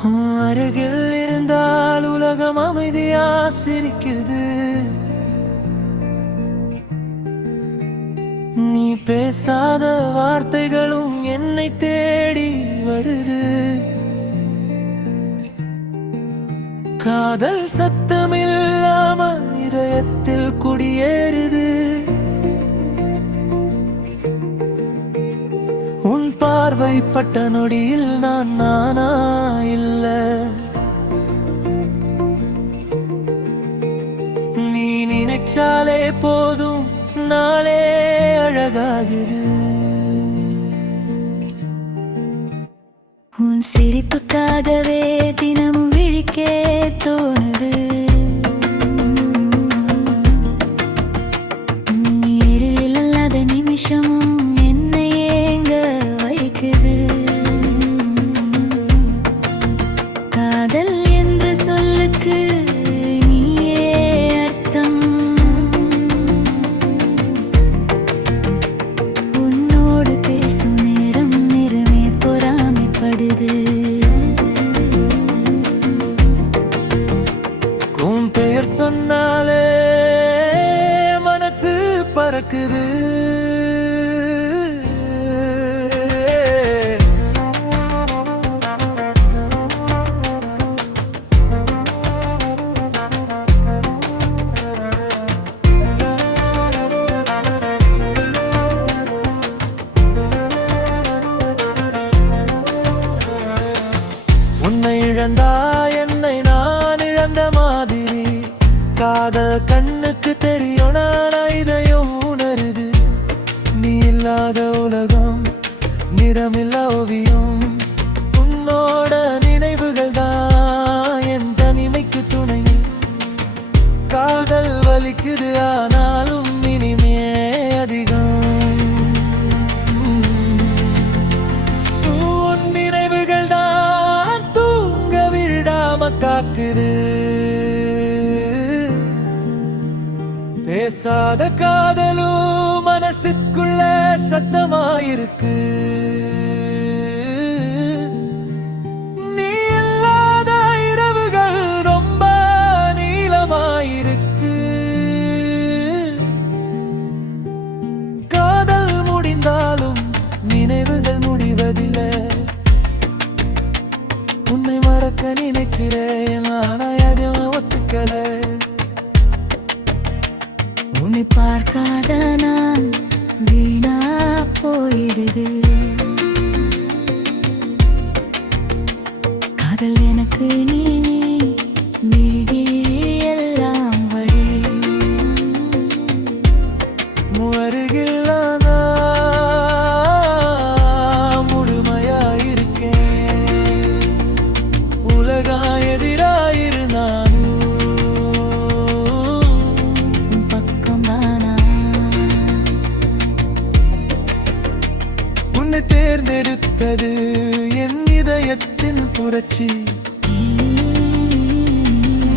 அருகில் இருந்தால் உலகம் அமைதியா சிரிக்குது. நீ பேசாத வார்த்தைகளும் என்னை தேடி வருது. காதல் சத்தமில்லாம இதயத்தில் குடியேறுது. உன் பார்வைப்பட்ட நொடியில் நான் நானா இல்ல. நீ நினைச்சாலே போதும் நாளே அழகாகுது. உன் சிரிப்புக்காகவே தினமும் விழிக்கே தோணுது. நீ இல்லாத நிமிஷமும் என்னை ஏங்க வைக்குது. காதல் என்ற சொல்லுக்கு நீயே அர்த்தம். உன்னோடு பேசும் நேரம் நிறமே பொறாமைப்படுது. உன் பெயர் சொன்னாலே மனசு பறக்குது. உன்னை இழந்தா என்னை நான் இழந்த மாதிரி. காதல் கண்ணுக்கு தெரியும், நான் இதயம் உணருது. நீ இல்லாத உலகம் நிறமில்லா ஓவியம். உன்னோட நினைவுகள் தான் என் தனிமைக்கு துணை. காதல் வலிக்குது, ஆனாலும் இனிமே அதிகம். உன் நினைவுகள் தான் தூங்க விடாம காக்குது. பேசாத காதலும் மனசுக்குள்ள சத்தமாயிருக்கு. நீ இல்லாத இரவுகள் ரொம்ப நீளமாயிருக்கு. காதல் முடிந்தாலும் நினைவுகள் முடிவதில்லை. உன்னை மறக்க நினைக்கிறேன், ஆனா எதுவும் ஒத்துக்கல. உன்னை பார்க்காத நான் வீணா போயிடுது. காதல் எனக்கு நீ மிழி எல்லாம் வழி. முருகில்லாதா முழுமையாயிருக்கேன். உலகா எதிராயிரு நானும் பக்கம் தானா. உன்னை தேர்ந்தெடுத்தது என் இதயத்தின் புரட்சி.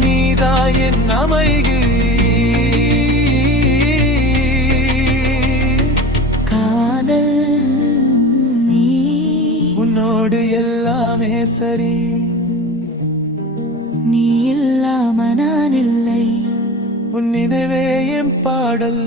நீதா என் அமைதி. காதல் நீ உன்னோடு எல்லாமே சரி. நீ இல்லாம நான் இல்லை. உன் நினைவே என் பாடல்.